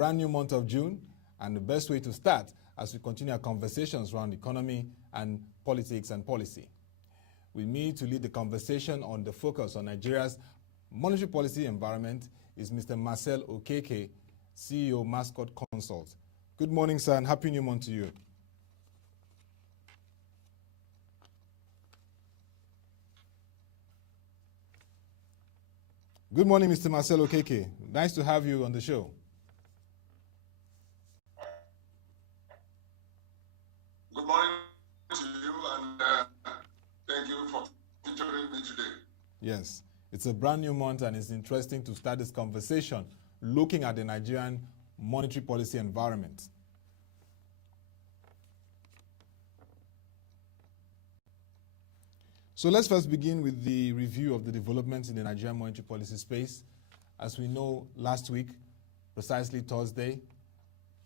brand new month of June, and the best way to start as we continue our conversations around economy and politics and policy. With me to lead the conversation on the focus on Nigeria's monetary policy environment is Mr. Marcel Okeke, CEO, Mascot Consult. Good morning, sir, and happy new month to you. Good morning, Mr. Marcel Okeke. Nice to have you on the show. Good morning to you, and thank you for featuring me today. Yes, it's a brand new month, and it's interesting to start this conversation looking at the Nigerian monetary policy environment. So let's first begin with the review of the developments in the Nigerian monetary policy space. As we know, last week, precisely Thursday,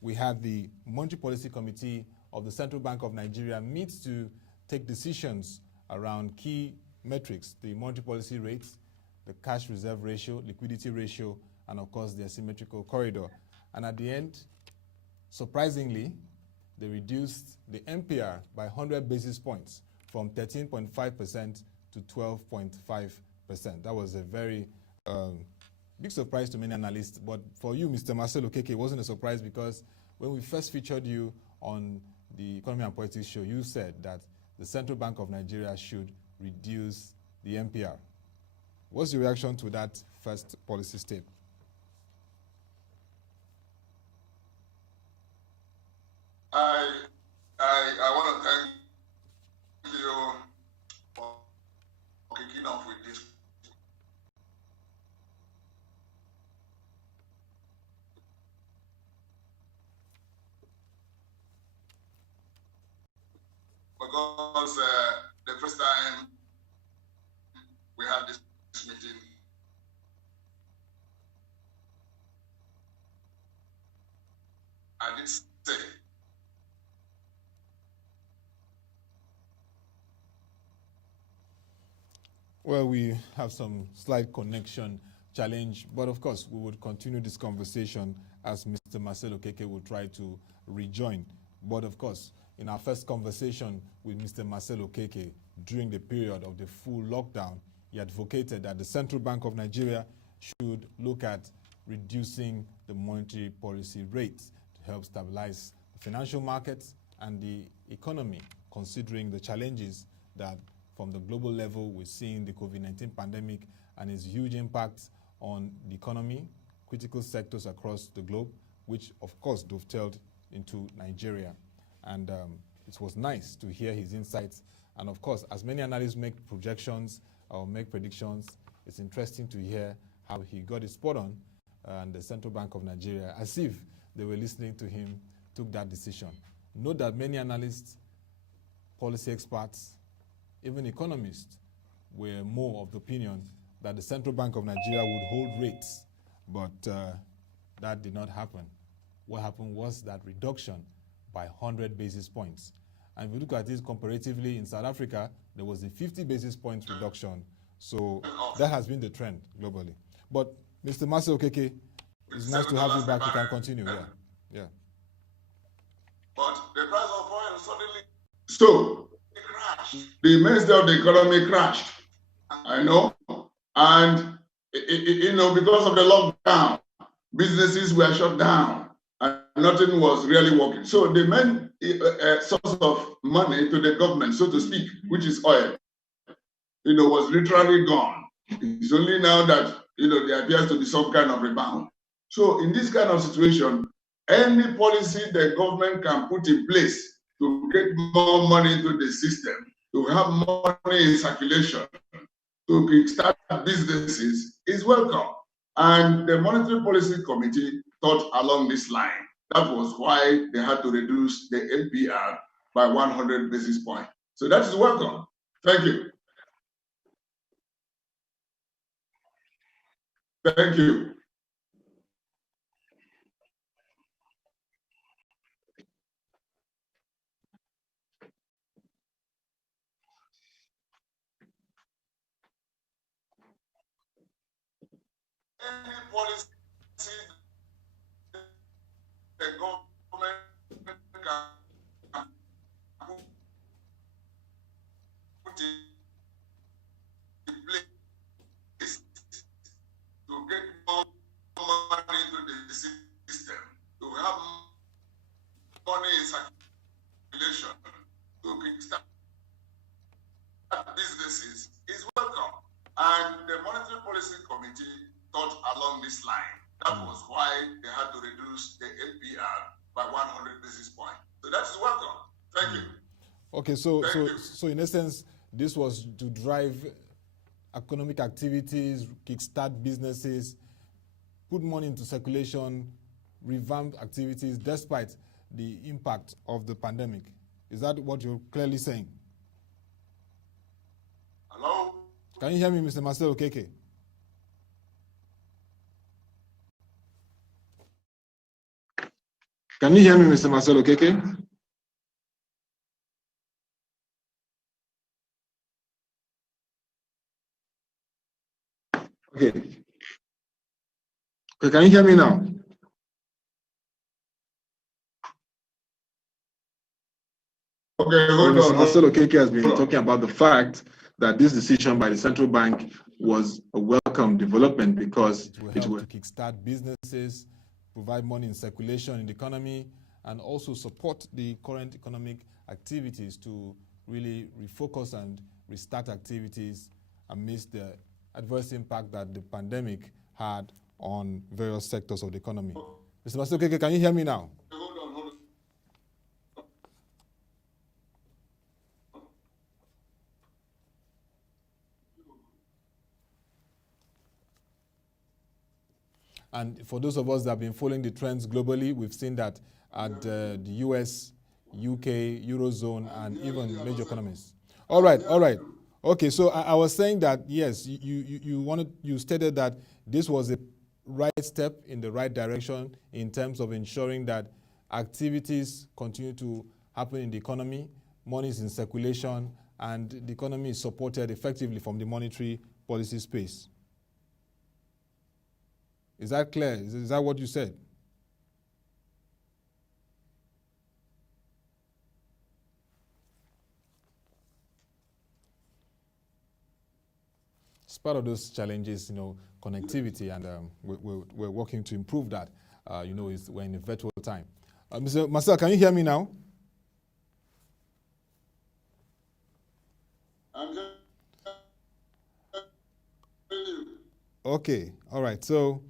we had the Monetary Policy Committee of the Central Bank of Nigeria meet to take decisions around key metrics, the monetary policy rates, the cash reserve ratio, liquidity ratio, and of course the asymmetrical corridor. And at the end, surprisingly, they reduced the MPR by 100 basis points from 13.5% to 12.5%. That was a very big surprise to many analysts. But for you, Mr. Marcel Okeke, it wasn't a surprise because when we first featured you on the Economy and Politics show, you said that the Central Bank of Nigeria should reduce the MPR. What's your reaction to that first policy step? I want to thank you for kicking off with this. Because the first time we had this meeting, I did say well, we have some slight connection challenge, but of course, we would continue this conversation as Mr. Marcel Okeke will try to rejoin. But of course, in our first conversation with Mr. Marcel Okeke during the period of the full lockdown, he advocated that the Central Bank of Nigeria should look at reducing the monetary policy rates to help stabilize the financial markets and the economy, considering the challenges that from the global level we're seeing the COVID-19 pandemic and its huge impact on the economy, critical sectors across the globe, which of course dovetailed into Nigeria. And it was nice to hear his insights. And of course, as many analysts make projections or make predictions, it's interesting to hear how he got it spot on, and the Central Bank of Nigeria, as if they were listening to him, took that decision. Note that many analysts, policy experts, even economists were more of the opinion that the Central Bank of Nigeria would hold rates, but that did not happen. What happened was that reduction by 100 basis points. And if you look at this comparatively in South Africa, there was a 50 basis points reduction. So that has been the trend globally. But Mr. Marcel Okeke, it's nice to have you back. You can continue. Yeah. But the price of oil suddenly crashed. The mainstay of the economy crashed. I know. And, because of the lockdown, businesses were shut down and nothing was really working. So the main source of money to the government, so to speak, which is oil, was literally gone. It's only now that, there appears to be some kind of rebound. So in this kind of situation, any policy the government can put in place to get more money into the system, to have more money in circulation, to kickstart businesses is welcome. And the Monetary Policy Committee thought along this line. That was why they had to reduce the MPR by 100 basis points. So that is welcome. Thank you. Thank you. Any policy thought along this line. That was why they had to reduce the NPL by 100 basis points. So that is welcome. Thank you. Okay, so in essence, this was to drive economic activities, kickstart businesses, put money into circulation, revamp activities despite the impact of the pandemic. Is that what you're clearly saying? Hello? Can you hear me, Mr. Marcel Okeke? Can you hear me, Mr. Marcel Okeke? Okay. Okay, can you hear me now? Okay, hold on. Marcel Okeke has been talking about the fact that this decision by the central bank was a welcome development because it will help to kickstart businesses, provide money in circulation in the economy, and also support the current economic activities to really refocus and restart activities amidst the adverse impact that the pandemic had on various sectors of the economy. Mr. Marcel Okeke, can you hear me now? Hold on. And for those of us that have been following the trends globally, we've seen that at the US, UK, Eurozone, and even major economies. All right. Okay, so I was saying that, yes, you stated that this was a right step in the right direction in terms of ensuring that activities continue to happen in the economy, money is in circulation, and the economy is supported effectively from the monetary policy space. Is that clear? Is that what you said? It's part of those challenges, connectivity, and we're working to improve that. We're in a virtual time. Mr. Mascot, can you hear me now? Okay, all right. So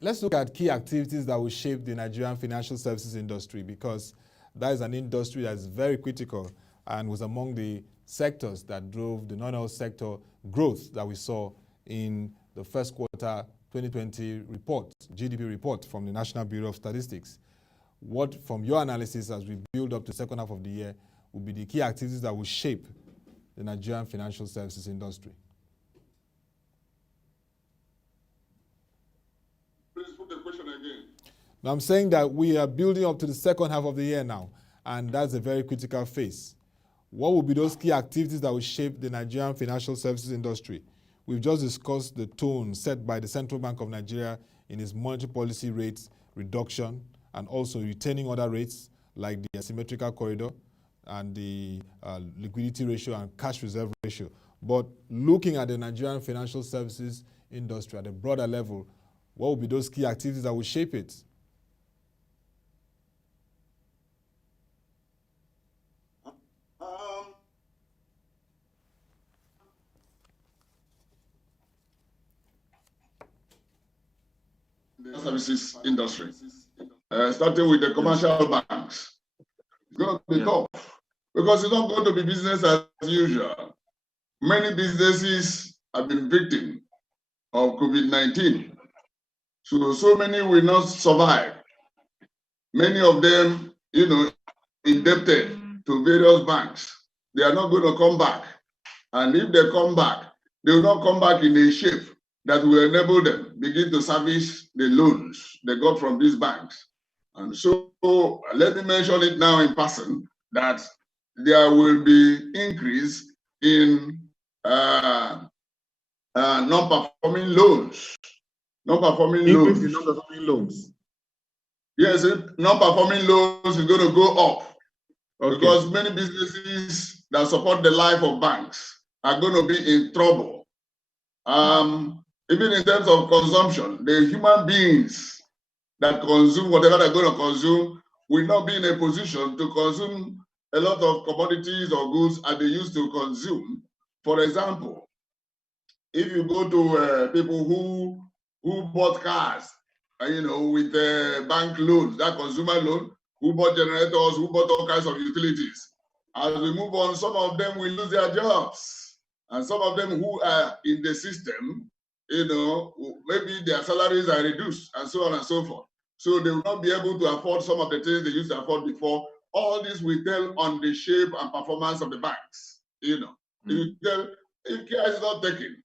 let's look at key activities that will shape the Nigerian financial services industry, because that is an industry that is very critical and was among the sectors that drove the non-oil sector growth that we saw in the first quarter 2020 report, GDP report from the National Bureau of Statistics. What, from your analysis as we build up to the second half of the year, will be the key activities that will shape the Nigerian financial services industry? Now, I'm saying that we are building up to the second half of the year now, and that's a very critical phase. What will be those key activities that will shape the Nigerian financial services industry? We've just discussed the tone set by the Central Bank of Nigeria in its monetary policy rates reduction and also retaining other rates like the asymmetrical corridor and the liquidity ratio and cash reserve ratio. But looking at the Nigerian financial services industry at a broader level, what will be those key activities that will shape it? The services industry, starting with the commercial banks. It's going to be tough because it's not going to be business as usual. Many businesses have been victim of COVID-19. So many will not survive. Many of them, indebted to various banks. They are not going to come back. And if they come back, they will not come back in a shape that will enable them begin to service the loans they got from these banks. And so let me mention it now in person that there will be increase in non-performing loans. Non-performing loans. Yes, non-performing loans is going to go up because many businesses that support the life of banks are going to be in trouble. Even in terms of consumption, the human beings that consume whatever they're going to consume will not be in a position to consume a lot of commodities or goods as they used to consume. For example, if you go to people who bought cars, with bank loans, that consumer loan, who bought generators, who bought all kinds of utilities. As we move on, some of them will lose their jobs. And some of them who are in the system, maybe their salaries are reduced and so on and so forth. So they will not be able to afford some of the things they used to afford before. All this will tell on the shape and performance of the banks. If care is not taken,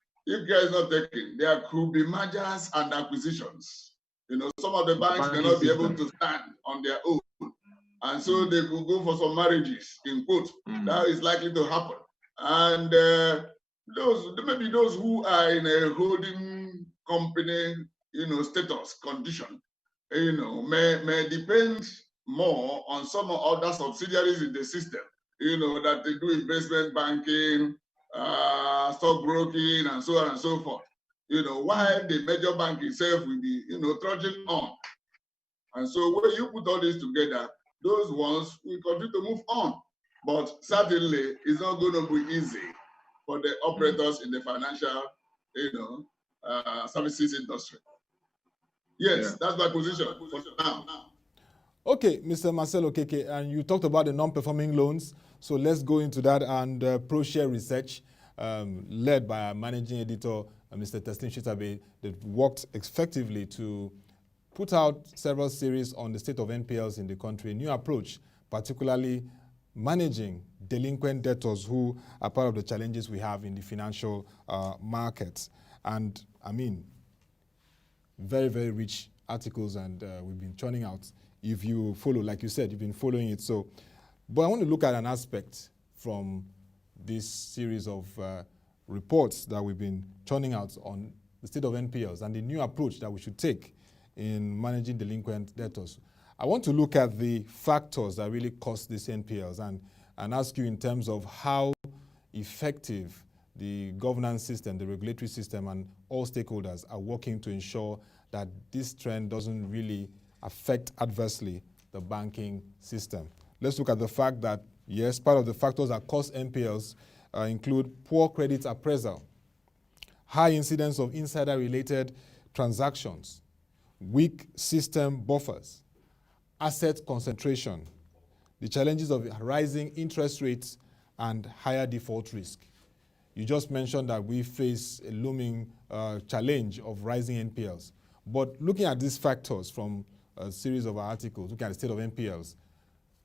there could be mergers and acquisitions. Some of the banks cannot be able to stand on their own. And so they could go for some marriages, in quotes. That is likely to happen. And maybe those who are in a holding company, status condition, may depend more on some other subsidiaries in the system, that they do investment banking, stockbroking, and so on and so forth. While the major bank itself will be, trudging on. And so when you put all this together, those ones will continue to move on. But certainly, it's not going to be easy for the operators in the financial, services industry. Yes, that's my position for now. Okay, Mr. Marcel Okeke, and you talked about the non-performing loans. So let's go into that. And ProShare Research, led by our managing editor, Mr. Teslim Shitabe, that worked effectively to put out several series on the state of NPLs in the country, a new approach, particularly managing delinquent debtors who are part of the challenges we have in the financial markets. And I mean, very, very rich articles, and we've been churning out. If you follow, like you said, you've been following it. So, but I want to look at an aspect from this series of reports that we've been churning out on the state of NPLs and the new approach that we should take in managing delinquent debtors. I want to look at the factors that really cause these NPLs and ask you in terms of how effective the governance system, the regulatory system, and all stakeholders are working to ensure that this trend doesn't really affect adversely the banking system. Let's look at the fact that, yes, part of the factors that cause NPLs include poor credit appraisal, high incidence of insider-related transactions, weak system buffers, asset concentration, the challenges of rising interest rates, and higher default risk. You just mentioned that we face a looming challenge of rising NPLs. But looking at these factors from a series of articles, looking at the state of NPLs,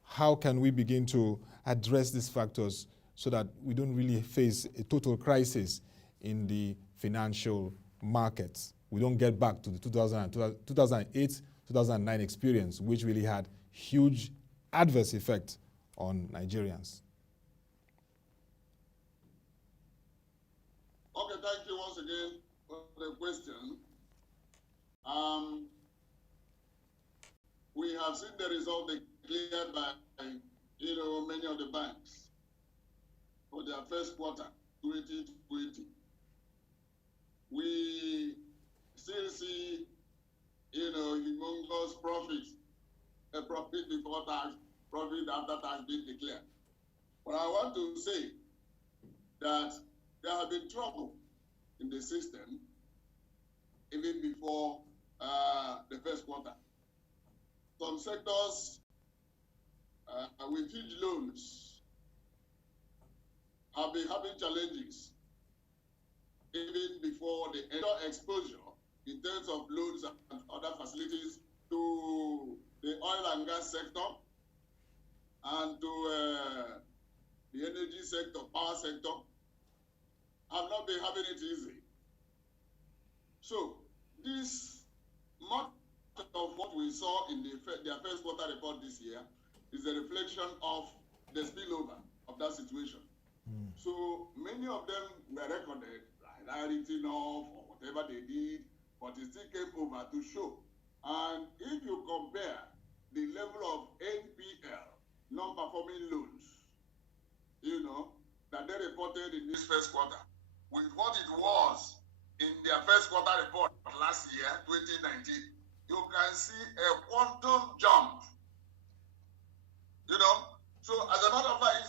how can we begin to address these factors so that we don't really face a total crisis in the financial markets? We don't get back to the 2008, 2009 experience, which really had huge adverse effect on Nigerians. Okay, thank you once again for the question. We have seen the result declared by, many of the banks for their first quarter, 2020. We still see, humongous profit before tax, profit after tax being declared. But I want to say that there have been trouble in the system even before the first quarter. Some sectors with huge loans have been having challenges even before the exposure in terms of loans and other facilities to the oil and gas sector and to the energy sector, power sector, have not been having it easy. So this much of what we saw in their first quarter report this year is a reflection of the spillover of that situation. So many of them were recorded, either written off or whatever they did, but it still came over to show. And if you compare the level of NPL, non-performing loans, that they reported in this first quarter, with what it was in their first quarter report last year, 2019, you can see a quantum jump. So as a matter of fact,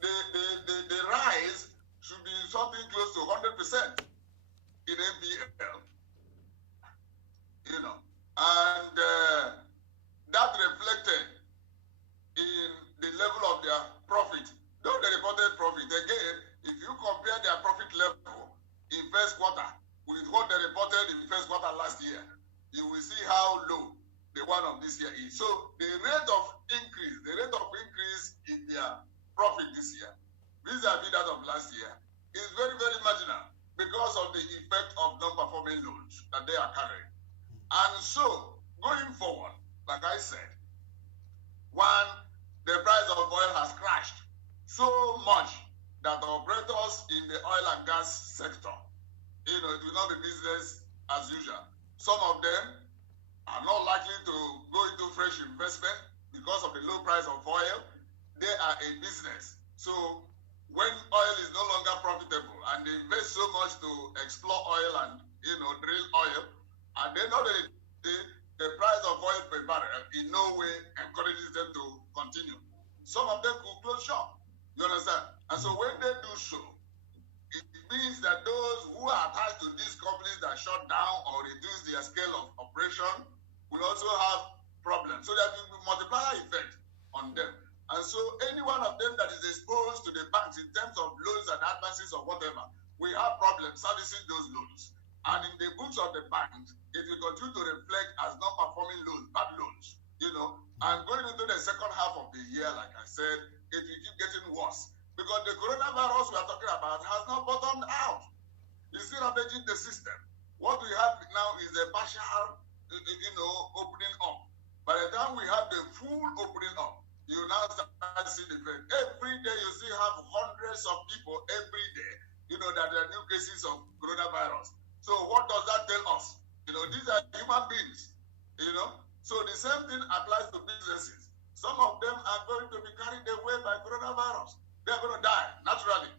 the rise should be something close to will see how low the one of this year is. So the rate of increase in their profit this year, vis-a-vis that of last year, is very, very marginal because of the effect of non-performing loans that they are carrying. And so, going forward, like I said, one, the price of oil has crashed so much that operators in the oil and gas sector, it will not be business as usual. Some of them are not likely to go into fresh investment because of the low price of oil. They are a business. So when oil is no longer profitable and they invest so much to explore oil and drill oil, and they know that the price of oil per barrel in no way encourages them to continue. Some of them could close shop. You understand? And so when they do so, it means that those who are attached to these companies that shut down or reduce their scale of operation will also have problems. So there will be multiplier effect on them. And so any one of them that is exposed to the banks in terms of loans and advances or whatever, we have problems servicing those loans. And in the books of the bank, it will continue to reflect as non-performing loans, bad loans, And going into the second half of the year, like I said, it will keep getting worse. Because the coronavirus we are talking about has not bottomed out. It's still damaging the system. What we have now is a partial, opening up. By the time we have the full opening up, you now start seeing the trend. Every day you still have hundreds of people every day, that there are new cases of coronavirus. So what does that tell us? These are human beings, So the same thing applies to businesses. Some of them are going to be carried away by coronavirus. They're going to die naturally.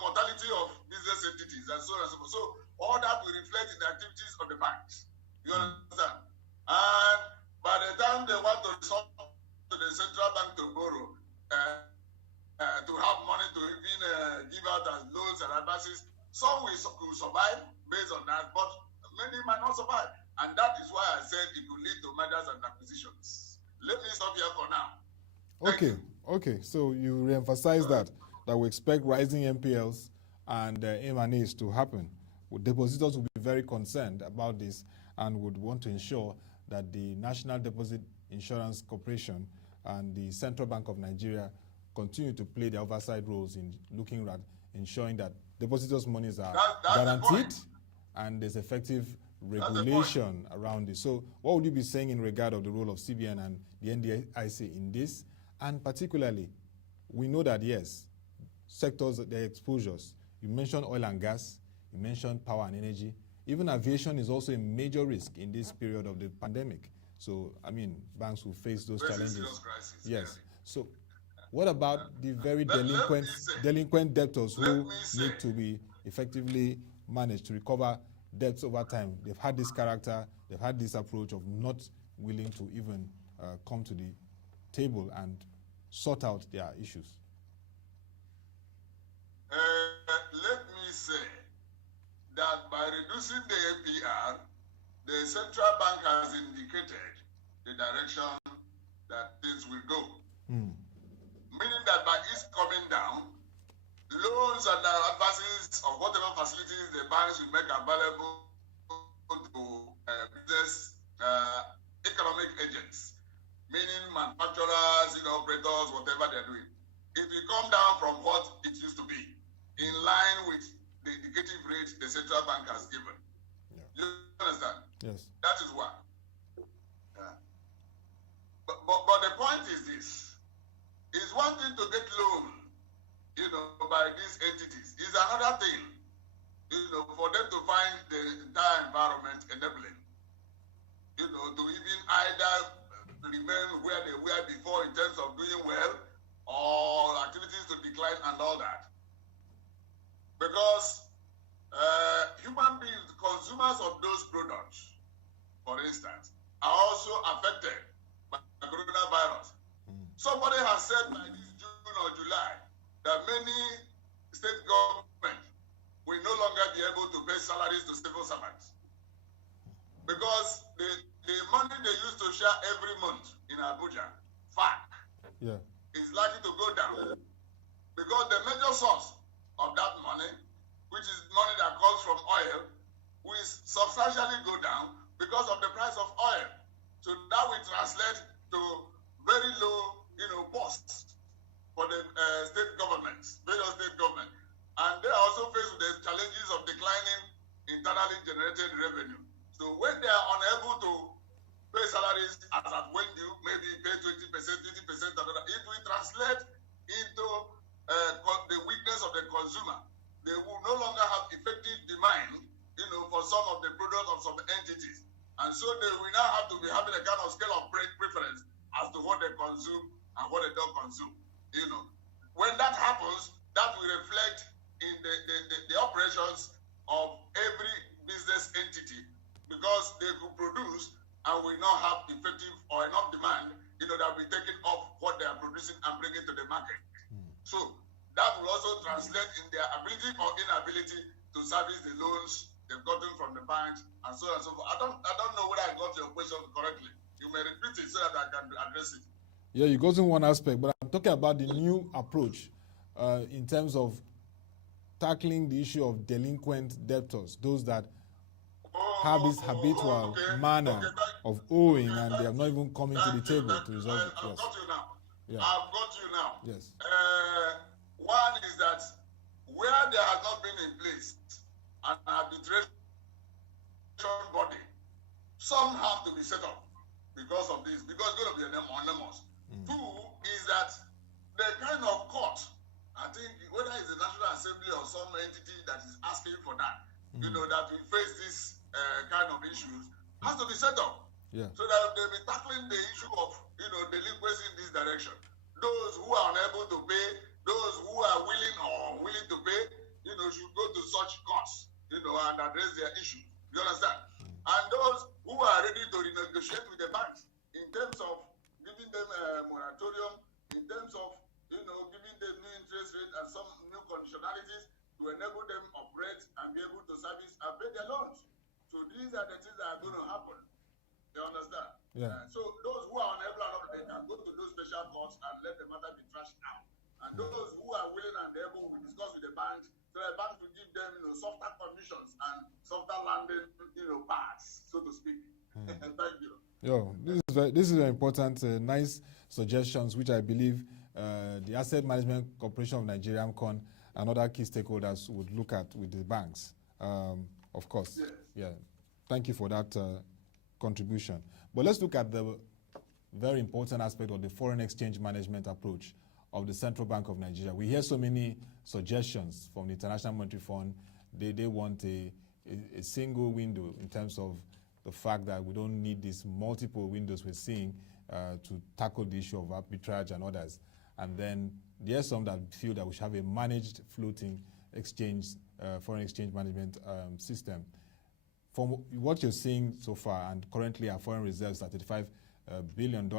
Mortality of business entities and so on and so forth. So all that will reflect in the activities of the banks. You understand? And by the time they want to resort to the central bank to borrow, to have money to even give out as loans and advances, some will survive based on that, but many might not survive. And that is why I said it will lead to mergers and acquisitions. Let me stop here for now. Okay. So you re-emphasize that we expect rising NPLs and M&As to happen. Depositors will be very concerned about this and would want to ensure that the National Deposit Insurance Corporation and the Central Bank of Nigeria continue to play their oversight roles in looking at ensuring that depositors' monies are guaranteed and there's effective regulation around it. So what would you be saying in regard of the role of CBN and the NDIC in this? And particularly, we know that, yes, sectors, their exposures, you mentioned oil and gas, you mentioned power and energy, even aviation is also a major risk in this period of the pandemic. So, banks will face those challenges. Crisis, yes. So, what about the very delinquent debtors who need to be effectively managed to recover debts over time? They've had this character, they've had this approach of not willing to even come to the table and sort out their issues. Let me say that by reducing the APR, the central bank has indicated the direction that things will go. Meaning that by its coming down, loans and advances of whatever facilities the banks will make available to business economic agents, meaning manufacturers, operators, whatever they're doing, it will come down from what it used to be, in line with the indicative rate the central bank has given. Yeah. You understand? Yes. That is why. Yeah. But the point is this. It's one thing to get loan, by these entities. It's another thing, for them to find the entire environment enabling, to even either remain where they were before in terms of doing well or activities to decline and all that. Because human beings, consumers of those products, for instance, are also affected by the coronavirus. Somebody has said by this June or July that many state governments will no longer be able to pay salaries to civil servants because the money they used to share every month in Abuja, FAC, is likely to go down because the major source of that money, which is money that comes from oil, will substantially go down because of the price of oil. So that will translate to very low, costs for the state governments, various state governments. And they are also faced with the challenges of declining internally generated revenue. So when they are unable to pay salaries as at when you maybe pay 20%, 50%, it will translate into the weakness of the consumer. They will no longer have effective demand, for some of the products of some entities. And so they will now have to be having a kind of scale of preference as to what they consume and what they don't consume. When that happens, that will reflect in the operations of every business entity, because they could produce and will not have effective or enough demand, that will be taken off what they are producing and bring it to the market. So that will also translate in their ability or inability to service the loans they've gotten from the banks and so on and so forth. I don't know whether I got your question correctly. You may repeat it so that I can address it. Yeah, you got in one aspect, but I'm talking about the new approach in terms of tackling the issue of delinquent debtors, those that have this habitual manner of owing and they are not even coming to the table to resolve it. I've got you now. Yeah. I've got you now. Yes. One is that where there has not been in place an arbitration body, some have to be set up because of this, because it's going to be anonymous. Two is that the kind of court, I think whether it's the National Assembly or some entity that is asking for that, that will face this kind of issues, has to be set up. Yeah. So that they'll be tackling the issue of, delinquency in this direction. Those who are unable to pay, those who are willing or unwilling to pay, should go to such courts, and address their issue. You understand? And those who are ready to renegotiate with the banks in terms of giving them a moratorium, in terms of, giving them new interest rate and some new conditionalities to enable them operate and be able to service and pay their loans. So these are the things that are going to happen. You understand? Yeah. So those who are unable, they can go to those special courts and let the matter be trashed out. And those who are willing and able will discuss with the banks, so the banks will give them, softer conditions and softer landing, paths, so to speak. Thank you. Yo, this is very important. Nice suggestions, which I believe the Asset Management Corporation of Nigeria, AMCON, and other key stakeholders would look at with the banks. Of course. Yes. Yeah. Thank you for that contribution. But let's look at the very important aspect of the foreign exchange management approach of the Central Bank of Nigeria. We hear so many suggestions from the International Monetary Fund. They want a single window in terms of the fact that we don't need these multiple windows we're seeing to tackle the issue of arbitrage and others. And then there are some that feel that we should have a managed floating exchange, foreign exchange management system. From what you're seeing so far, and currently our foreign reserves are $35 billion, do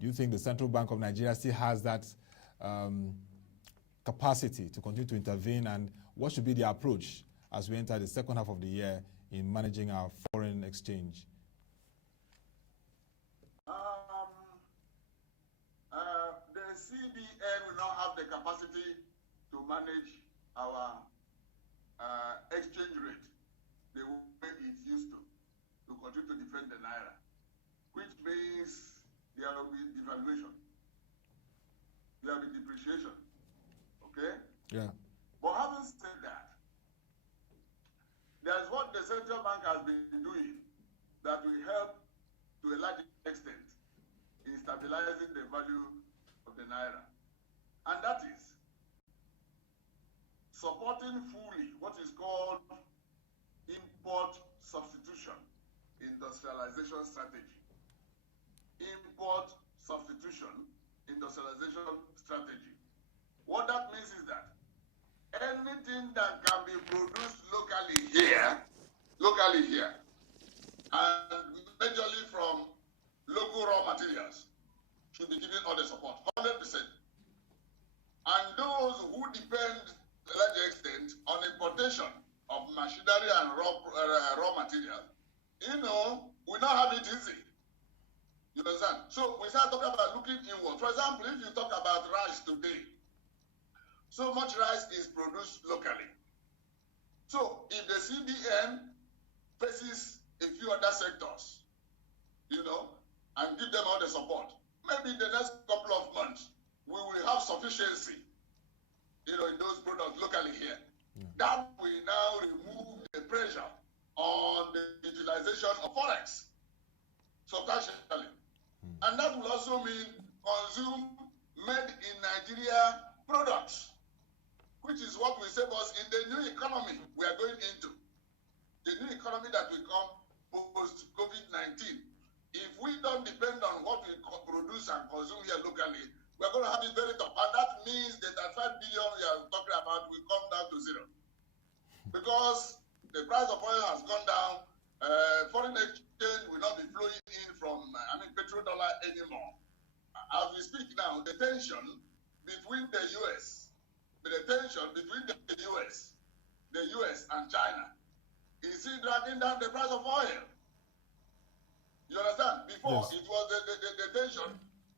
you think the Central Bank of Nigeria still has that capacity to continue to intervene, and what should be the approach as we enter the second half of the year in managing our foreign exchange? The CBN will not have the capacity to manage our exchange rate the way it used to continue to defend the naira, which means there will be devaluation, there will be depreciation. Okay? Yeah. But having said that, there's what the central bank has been doing that will help to a large extent in stabilizing the value of the naira. And that is supporting fully what is called import substitution industrialization strategy. Import substitution industrialization strategy. What that means is that anything that can be produced locally here, and majorly from local raw materials, should be given all the support, 100%. And those who depend to a large extent on importation of machinery and raw material, we not have it easy. You understand? So we start talking about looking inward. For example, if you talk about rice today, so much rice is produced locally. So if the CBN faces a few other sectors, and give them all the support. Maybe in the next couple of months, we will have sufficiency, in those products locally here. That will now remove the pressure on the utilization of forex substantially. And that will also mean consume made in Nigeria products, which is what will save us in the new economy we are going into. The new economy that will come post-COVID-19. If we don't depend on what we produce and consume here locally, we're going to have it very tough. And that means that 5 billion we are talking about will come down to zero. Because the price of oil has gone down, foreign exchange will not be flowing in from, petrodollar anymore. As we speak now, the tension between the US and China is dragging down the price of oil. You understand? Before, yes, it was the tension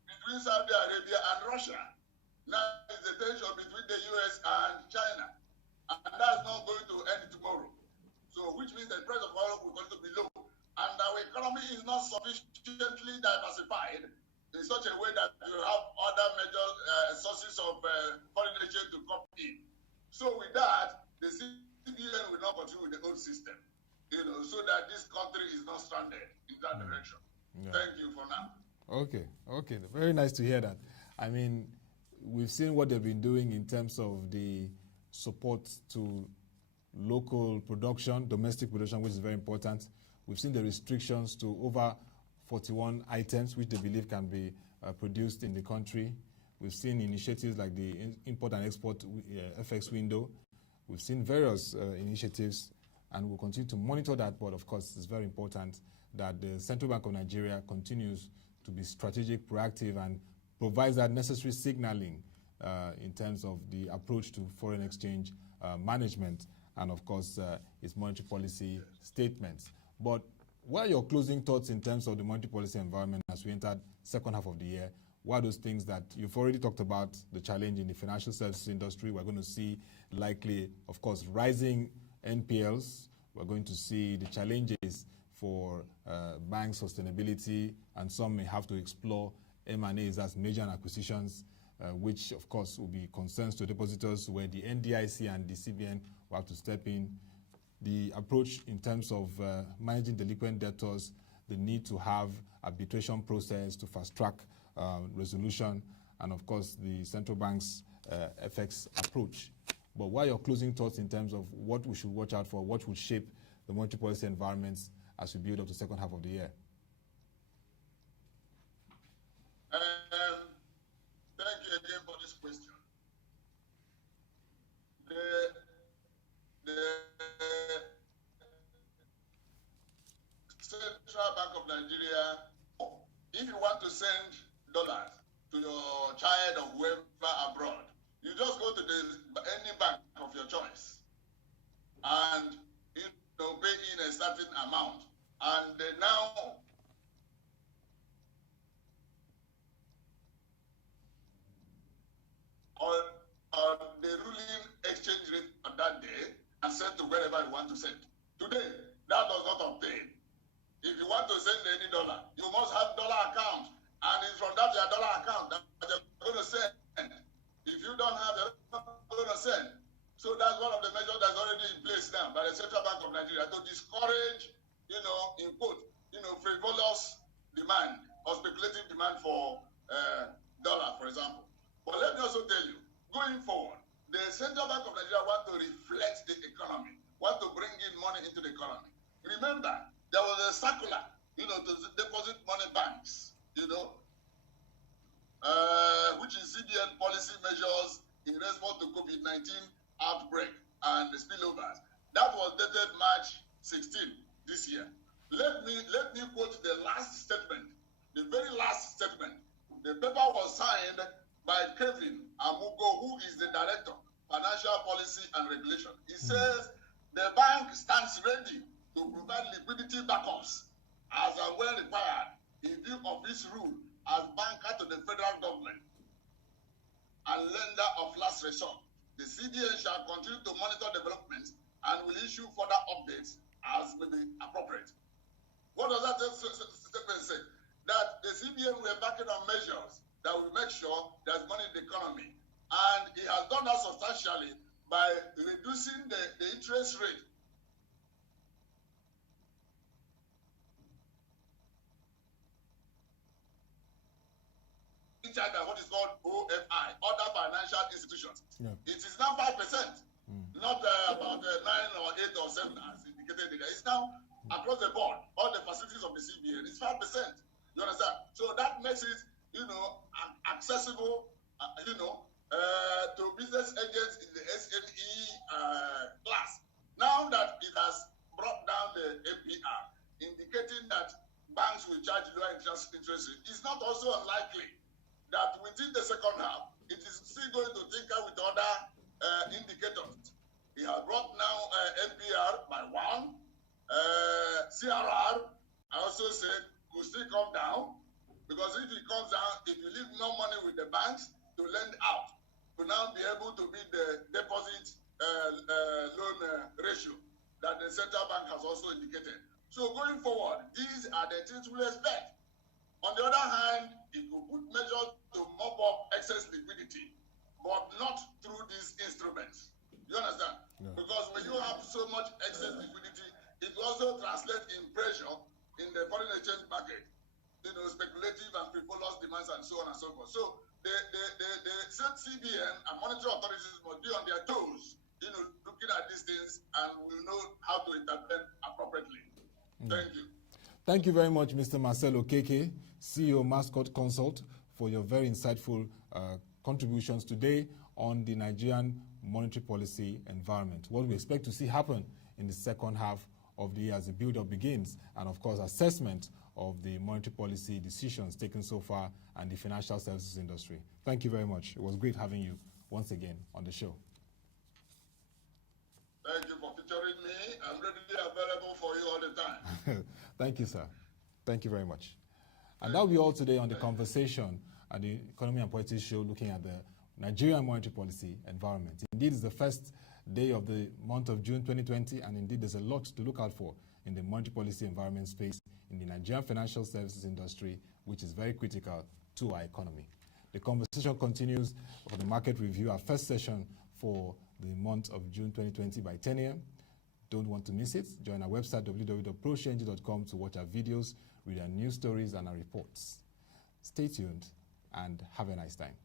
between Saudi Arabia and Russia. Now it's the tension between the US and China. And that's not going to end tomorrow. So, which means the price of oil will continue to be low. And our economy is not sufficiently diversified in such a way that you have other major sources of foreign exchange to come in. So with that, the CBN will not continue with the old system, so that this country is not stranded in that direction. Yeah. Thank you for now. Okay. Very nice to hear that. I mean, we've seen what they've been doing in terms of the support to local production, domestic production, which is very important. We've seen the restrictions to over 41 items which they believe can be produced in the country. We've seen initiatives like the import and export FX window. We've seen various initiatives, and we'll continue to monitor that. But of course, it's very important that the Central Bank of Nigeria continues to be strategic, proactive, and provides that necessary signaling in terms of the approach to foreign exchange management and, of course, its monetary policy statements. But what are your closing thoughts in terms of the monetary policy environment as we enter second half of the year? What are those things that you've already talked about, the challenge in the financial services industry? We're going to see likely, of course, rising NPLs. We're going to see the challenges for bank sustainability, and some may have to explore M&As as major acquisitions, which, of course, will be concerns to depositors, where the NDIC and the CBN will have to step in. The approach in terms of managing delinquent debtors, the need to have arbitration process to fast-track resolution, and, of course, the central bank's FX approach. But what are your closing thoughts in terms of what we should watch out for, what will shape the monetary policy environments as we build up to the second half of the year? Thank you again for this question. The Central Bank of Nigeria, if you want to send dollars to your child or whoever abroad, you just go to any bank of your choice and pay in a certain amount. And now on the ruling exchange rate on that day and send to wherever you want to send. Today, that does not obtain. If you want to send any dollar, you must have dollar account, and it's from that your dollar account that you're going to send. If you don't have it, you're not going to send. So that's one of the measures that's already in place now by the Central Bank of Nigeria to discourage, in quote, frivolous demand or speculative demand for dollar, for example. But let me also tell you, going forward, the Central Bank of Nigeria want to reflect the economy, want to bring in money into the economy. Remember, there was a circular, to deposit money banks, which is CBN policy measures in response to COVID-19 outbreak and the spillovers. That was dated March 16 this year. Let me quote the last statement, the very last statement. The paper was signed by Kevin Amugo, who is the Director, Financial Policy and Regulation. He says the bank stands ready to provide liquidity backups as and when required in view of this rule as banker to the federal government and lender of last resort. The CBN shall continue to monitor developments and will issue further updates as may be appropriate. What does that statement say? That the CBN were backing on measures that will make sure there's money in the economy. And he has done that substantially by reducing the interest rate. What is called OFI, other financial institutions. Yeah. It is now 5%, not about 9 or 8 or 7 as indicated. It's now across the board, all the facilities of the CBN. It's 5%. You understand? So that makes it, accessible, to business agents in the SME class. Now that it has brought down the NPL, indicating that banks will charge lower interest rate, it's not also unlikely that within the second half, it is still going to tinker with other indicators. He has brought now NPR by 1. CRR, I also said, will still come down, because if it comes down, if you leave no money with the banks to lend out, to now be able to meet the deposit loan ratio that the central bank has also indicated. So going forward, these are the things we expect. On the other hand, it will put measures to mop up excess liquidity, but not through these instruments. You understand? Yeah. Because when you have so much excess liquidity, it also translates in pressure in the foreign exchange market, speculative and frivolous demands and so on and so forth. So the CBN and monetary authorities must be on their toes, looking at these things, and will know how to intervene appropriately. Thank you. Thank you very much, Mr. Marcel Okeke, CEO Mascot Consult, for your very insightful contributions today on the Nigerian monetary policy environment. What we expect to see happen in the second half of the year as the build-up begins, and of course assessment of the monetary policy decisions taken so far and the financial services industry. Thank you very much. It was great having you once again on the show. Thank you for featuring me. I'm readily available for you all the time. Thank you, sir. Thank you very much. And that will be all today on the conversation at the Economy and Politics Show, looking at the Nigerian monetary policy environment. Indeed, it's the first day of the month of June 2020, and indeed there's a lot to look out for in the monetary policy environment space in the Nigerian financial services industry, which is very critical to our economy. The conversation continues for the market review, our first session for the month of June 2020 by 10 a.m. Don't want to miss it. Join our website, www.proshenji.com, to watch our videos, read our news stories and our reports. Stay tuned and have a nice time.